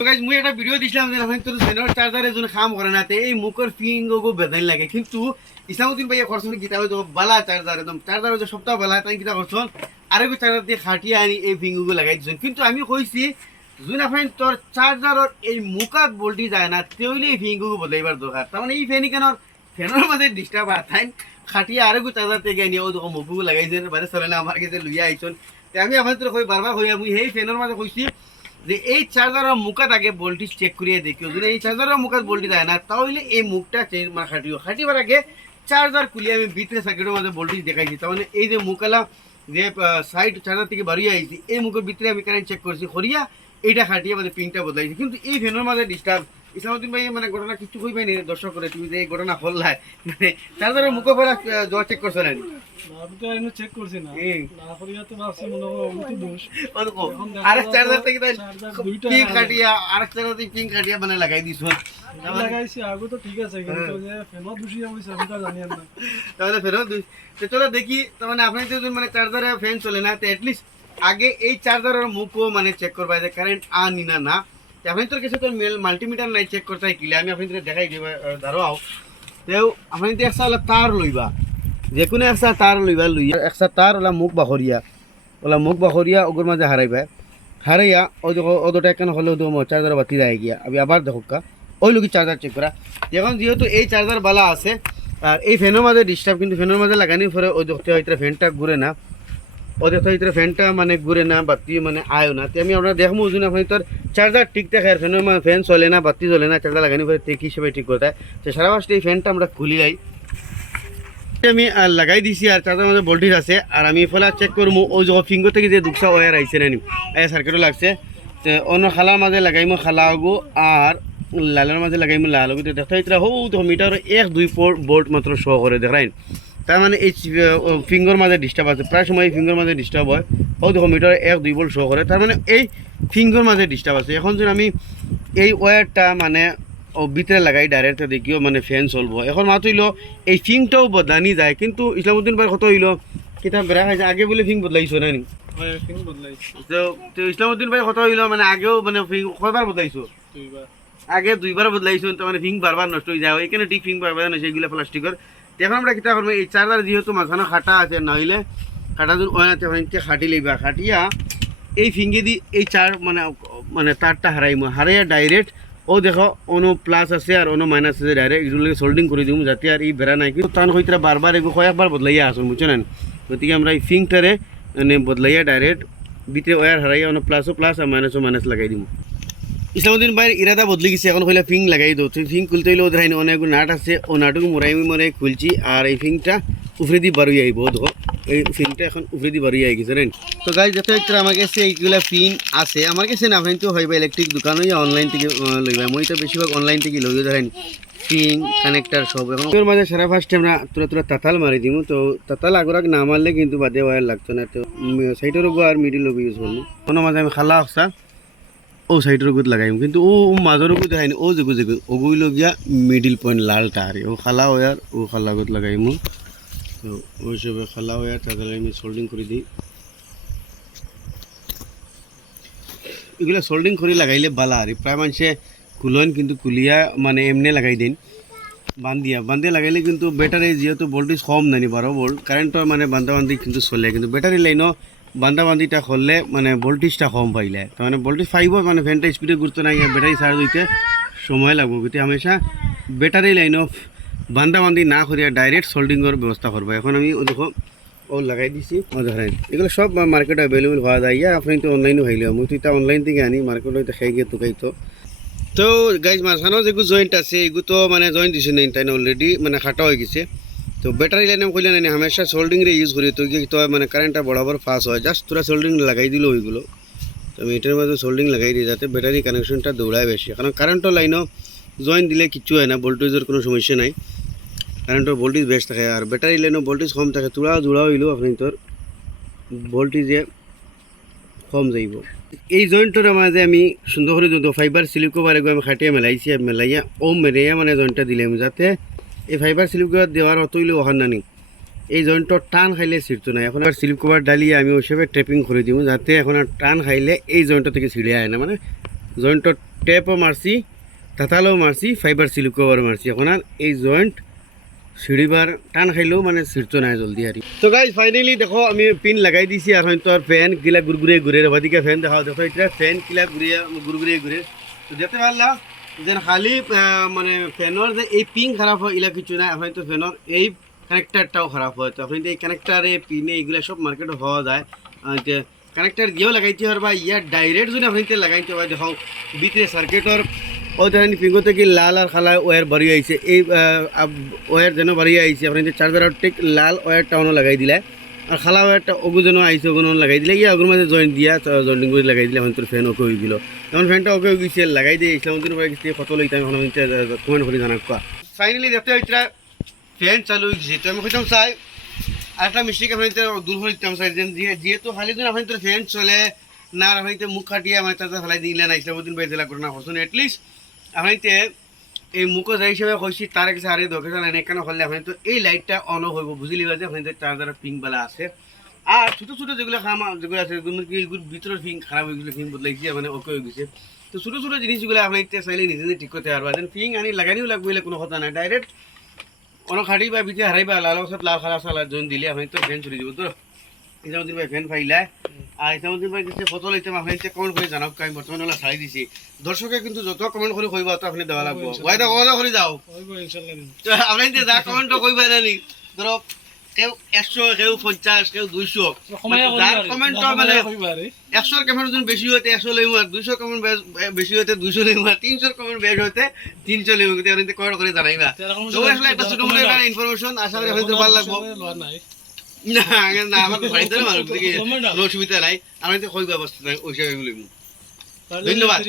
তো গাইজ মুই একটা ভিডিও দিছিলাম যে আমি তোর ফ্যানের চার্জারের জন্য কাম করে না এই মুখের ফিঙ্গো বেদাইন লাগে কিন্তু ইসলামউদ্দিন ভাইয়া করছেন গীতা হয়তো বালা চার্জার একদম চার্জার হচ্ছে সপ্তাহ বালা তাই গীতা করছেন আরেকটু চার্জার দিয়ে খাটিয়ে আনি এই ফিঙ্গো লাগাই দিচ্ছেন কিন্তু আমি কইছি যোন আপনার তোর চার্জারের এই মুখাত বলটি যায় না তেইলে এই ফিঙ্গো বদলাইবার দরকার তার মানে এই ফ্যানই কেন ফ্যানের মাঝে ডিস্টার্ব আর তাই খাটিয়ে আরেকটু চার্জার থেকে নিয়ে ও দেখো মুখগুলো লাগাইছেন বারে চলে না আমার কাছে লইয়া আইছেন আমি আপনার তোর কই বারবার কই আমি সেই ফ্যানের মাঝে কইছি যে এই চার্জারের মুখাত আগে ভোল্টেজ চেক করিয়ে দেখিও যদি এই চার্জারের মুখাত ভোল্টেজ দেয় না তাহলে এই মুখটা চেঞ্জ মানে খাটিবার আগে চার্জার খুলে আমি ভিতরে সার্কিটের মধ্যে ভোল্টেজ দেখাইছি তার মানে এই যে মুখালা যে সাইড চার্জার থেকে বাড়িয়ে আইছি এই মুখের ভিতরে আমি কারেন্ট চেক করছি করিয়া এইটা খাটিয়ে মানে পিনটা বদলাইছি কিন্তু এই ফ্যানের মাঝে ডিস্টার্ব ইসলামউদ্দিন ভাই মানে ঘটনা কিছু কই পাইনি দর্শক করে তুমি যে এই ঘটনা হল্লায় মানে চার্জারের মুখে পড়া জোর চেক করছো না চেক করছি না না করিয়া তো ভাবছি মনে হয় অমতি দোষ আরেক চার্জার থেকে পিন কাটিয়া আরেক চার্জার থেকে পিন কাটিয়া মানে লাগাই দিছো লাগাইছি আগে তো ঠিক আছে কিন্তু যে ফেনো দোষী হইছে আমি তো জানি না তাহলে ফেরো তো চলো দেখি তার মানে আপনি তো মানে চার্জারে ফ্যান চলে না তো এটলিস্ট আগে এই চার্জারের মুখও মানে চেক করবা যে কারেন্ট আনি না না আপনি তোর কাছে তো মাল্টিমিটার নাই চেক করতে কিলে আমি আপনি দেখাই দিব ধরো আও তেও আপনি একটা তার লইবা যে কোনো একটা তার লইবা লইয়া একটা তার ওলা মুখ বাখরিয়া ওগুর মাঝে হারাইয়া ও দেখো ওটা কেন হলে চার্জার বাতি যায় গিয়া আমি আবার দেখো ওই লোক চার্জার চেক করা এখন যেহেতু এই চার্জার বালা আছে আর এই ফ্যানের মাঝে ডিস্টার্ব কিন্তু ফ্যানের মাঝে লাগানোর পরে ওই দেখতে হয়তো ফ্যানটা ঘুরে না ও দেখতে হয়তো ফ্যানটা মানে ঘুরে না বাতি মানে আয়ও না আমি আমরা দেখবো ওই জন্য আপনি তোর চার্জার ঠিক থাকে আর ফ্যানের ফ্যান চলে না বাতি চলে না চার্জার লাগানোর পরে ঠিক হিসেবে ঠিক করতে হয় তো সারা মাসটা এই ফ্যানটা আমরা খুলি যাই আমি লাগাই দিছি আর চার্জার মধ্যে ভোল্টেজ আছে আর আমি ফলে চেক করবো ওই যে ফিঙ্গর থেকে যে দুঃখা ওয়ার আইছে না সার্কিটও লাগছে অন্য খালার মাঝে লাগাইমো খালা আগো আর লালের মাঝে লাগাইমো লাল আগো দেখতে হইতে হো তো মিটার 1-2 ভোল্ট মাত্র শো করে দেখাইন তার মানে এই ফিঙ্গর মাঝে ডিস্টার্ব আছে প্রায় সময় ফিঙ্গর মাঝে ডিস্টার্ব হয় ও দেখো মিটার 1-2 ভোল্ট শো করে তার মানে এই ফিঙ্গর মাঝে ডিস্টার্ব আছে এখন যদি আমি এই ওয়্যারটা মানে ও ভিতরে লাগাই ডাইরেক্ট দেখিও মানে ফ্যান চলবো এখন মাত্র হইলো এই ফিংটাও বদলানি যায় কিন্তু ইসলামউদ্দিন ভাই কত হইলো কিতাব বেড়া খাইছে আগে বলে ফিং বদলাইছো না নি তো ইসলামউদ্দিন ভাই কত হইলো মানে আগেও মানে ফিং কয়বার বদলাইছো আগে 2বার বদলাইছো তো মানে ফিং বারবার নষ্ট হয়ে যায় এখানে ঠিক ফিং বারবার নষ্ট এগুলো প্লাস্টিকের এখন আমরা কিতা করবো এই চার্জার যেহেতু মাঝখানে খাটা আছে নইলে খাটা যদি ওই আছে খাটি লইবা খাটিয়া এই ফিঙ্গে দি এই চার মানে তারটা হারাইয়া ডাইরেক্ট ও দেখো অনো প্লাস আছে আর অনো মাইনাস আছে ডাইরেক্ট এগুলোকে সোল্ডিং করে দিম যাতে আর এই বেড়া নাই কিন্তু টান হইতে বারবার এগুলো কয়েকবার বদলাইয়া আসুন বুঝছেন গতিকে আমরা এই ফিংটারে মানে বদলাইয়া ডাইরেক্ট ভিতরে ওয়ার হারাইয়া অনো প্লাসও প্লাস আর মাইনাসও মাইনাস লাগাই দিম ইসলামউদ্দিন ভাইয়ের ইরাদা বদলে গেছে এখন হইলে ফিং লাগাই দো তুই ফিং খুলতে হইলে ওদের অনেক নাট আছে ও নাটক মোরাই খুলছি আর এই ফিংটা উফরে দিয়ে বারুই আইব দেখো এই ফিংটা এখন উফরে দিয়ে বারুই আই গেছে রেন তো গাইজ যত একটা আমার কাছে এইগুলা ফিং আছে আমার কাছে না আপনি তো হইবা ইলেকট্রিক দোকান হইয়া অনলাইন থেকে লইবা মই তো বেশিরভাগ অনলাইন থেকে লইয়া ধরেন ফিং কানেক্টার সব এখন ওর মাঝে সারা ফার্স্টে আমরা তুরা তাতাল মারি দিমু তো তাতাল আগরাক না মারলে কিন্তু বাদে ওয়ার লাগতো না তো সাইডের গো আর মিডিল গো ইউজ করবো কোনো মাঝে আমি খালা আসা ও সাইডের গুত লাগাইম কিন্তু ও মাজর গুত দেখাইনি ও যেগু ওগুলো গিয়া মিডিল পয়েন্ট লালটা আর ও খালা ওয়ার ও খালা গুত লাগাইমু তো ওই হিসেবে খালা ওয়ার তাহলে আমি সোল্ডিং করে দিই এগুলো সোল্ডিং করে লাগাইলে বালা আর প্রায় মানুষে কুলন কিন্তু কুলিয়া মানে এমনি লাগাই দিন বান্ধিয়া লাগাইলে কিন্তু ব্যাটারি যেহেতু ভোল্টেজ কম নানি 12 ভোল্ট কারেন্টর মানে বান্ধি কিন্তু চলে কিন্তু ব্যাটারি লাইনও বান্ধিটা করলে মানে ভোল্টেজটা কম পাইলে তার মানে ভোল্টেজ পাইব মানে ফ্যানটা স্পিডে ঘুরতে না ব্যাটারি চার্জ হইতে সময় লাগবে কিন্তু হামেশা ব্যাটারি লাইনও বান্ধি না করিয়া ডাইরেক্ট সোল্ডিংয়ের ব্যবস্থা করবো এখন আমি ও দেখো ও লাগাই দিছি ও ধরেন এগুলো সব মার্কেটে অ্যাভেলেবল হওয়া যায় আপনি তো অনলাইনও খাইলে আমি তো এটা অনলাইন থেকে আনি মার্কেটে হয়তো খাই গিয়ে তুকাইতো তো গাইজ মাঝখানেও যেগুলো জয়েন্ট আছে এগুলো তো মানে জয়েন্ট দিছে না তাই অলরেডি মানে খাটা হয়ে গেছে তো ব্যাটারি লাইনে কইলে না হামেশা সোল্ডিং রে ইউজ করি তো মানে কারেন্টটা বরাবর ফাস্ট হয় জাস্ট তোরা সোল্ডিং লাগাই দিল ওইগুলো তো আমি এটার মধ্যে সোল্ডিং লাগাই দিই যাতে ব্যাটারি কানেকশনটা দৌড়ায় বেশি কারণ কারেন্টের লাইনও জয়েন্ট দিলে কিচ্ছু হয় না ভোল্টেজের কোনো সমস্যা নাই কারেন্টের ভোল্টেজ বেশ থাকে আর ব্যাটারি লাইনও ভোল্টেজ কম থাকে তোরা জোড়া হইলো আপনি তোর ভোল্টেজে কম যাইব এই জয়েন্টর মাঝে আমি সুন্দর করে যদি ফাইবার সিলিপ কভার আমি খাটিয়ে মেলাইয়া ও মেরিয়া মানে জয়েন্টটা দিলাম যাতে এই ফাইবার স্লিপ কভার দেওয়ার অতইলে ওখান নানি এই জয়েন্টর টান খাইলে ছিঁড়তো না এখন আর স্লিপ কভার ডালিয়ে আমি ওইসবে ট্রেপিং করে দিব যাতে এখন আর টান খাইলে এই জয়েন্ট থেকে ছিঁড়ে আয় না মানে জয়েন্টর টেপও মারছি তাতালেও মারছি ফাইবার সিলিক কভারও মারছি এখন আর এই জয়েন্ট সিঁড়িবার টান খাইলেও মানে ছিঁড়তো নাই জলদি আর তো গাইজ ফাইনালি দেখো আমি পিন লাগাই দিছি আর হয়তো আর ফ্যান কিলা গুড়গুড়ে ঘুরে ওদিকে ফ্যান দেখাও দেখো এটা ফ্যান কিলা গুড়গুড়ে ঘুরে তো দেখতে পারলাম যে খালি মানে ফ্যানের যে এই পিন খারাপ হয় এগুলা কিছু নাই হয়তো ফ্যানের এই কানেক্টারটাও খারাপ হয় তো আপনি এই কানেক্টারে পিনে এগুলো সব মার্কেটে হওয়া যায় কানেক্টার দিয়েও লাগাইতে হয় বা ইয়ার ডাইরেক্ট যদি আপনি লাগাইতে হয় দেখো ভিতরে সার্কিটর ওই ধরেন পিঙ্গো থেকে লাল আর খালা ওয়ার বাড়িয়ে আইছে এই ওয়ার যেন বাড়িয়ে আইছে আপনি চার্জার ঠিক লাল ওয়ারটাও লাগাই দিলে আর খালা ওয়ারটা ওগু যেন আইছে ওগুলো লাগাই দিলে ইয়া ওগুলোর মাঝে জয়েন্ট দিয়া জয়েন্টিং করে লাগাই দিলে হয়তো ফ্যান ওকে হয়ে গেল তখন ফ্যানটা ওকে হয়ে গেছে লাগাই দিয়ে ইসলাম কত লইতাম এখন কমেন্ট করে জানা কোয়া ফাইনালি দেখতে হইতরা ফ্যান চালু হয়েছে তো আমি কইতাম চাই আরেকটা মিস্টেক আপনি দূর করে দিতাম চাই যেহেতু খালি দিন আপনি ফ্যান চলে না আপনি মুখ কাটিয়ে আমার চার্জার ফেলাই দিলে না ইসলামুদ্দিন ভাই জেলা করে না হসুন এটলিস্ট আপনি এই মুখো যাই হিসাবে কইছি তার কাছে আরে দরকার নাই কেন হলে আপনি তো এই লাইটটা অন হইব বুঝলি যে আপনি চার্জার পিঙ্ক বেলা আছে আর ছোটো ছোটো যেগুলো খাম যেগুলো আছে এগুলো ভিতরের পিঙ্ক খারাপ হয়ে গেছে পিঙ্ক বদলাইছে মানে ওকে হয়ে গেছে তো ছোটো ছোটো জিনিসগুলো আপনি চাইলে নিজে নিজে ঠিক করতে পারবা যেন পিঙ্ক আনি লাগানিও লাগবে কোনো কথা নাই ডাইরেক্ট অনেক হাঁটি বা ভিতরে হারাইবা লাল সাথে লাল খারাপ সালা জয়েন দিলে আপনি তো ফ্যান চলে যাব তো ইসলামুদ্দিন ভাই ফ্যান ফাইলা আর ইসলামুদ্দিন ভাই কাছে কত লইতাম আপনি কমেন্ট করে জানাব আমি বর্তমানে ওলা ছাড়ি দিছি দর্শকে কিন্তু যত কমেন্ট করে কইবা তো আপনি দেওয়া লাগবো ওয়াইদা কথা করে যাও আপনি যা কমেন্ট কইবা জানি ধরো কেউ 100 কেউ 50 কেউ 200 যার কমেন্ট মানে 100 কমেন্ট যদি বেশি হতে 100 লইম আর 200 কমেন্ট বেশি হতে 200 লইম আর 300 কমেন্ট বেশি হতে 300 লইম কিন্তু আপনি কমেন্ট করে জানাইবা তো আসলে একটা ছোট মোটো ইনফরমেশন আশা করি আপনাদের ভালো লাগবে না না আমার ফাইদা না কোনো অসুবিধা নাই আমি তো কইবা বস্তু ওই হিসাবে লইম ধন্যবাদ।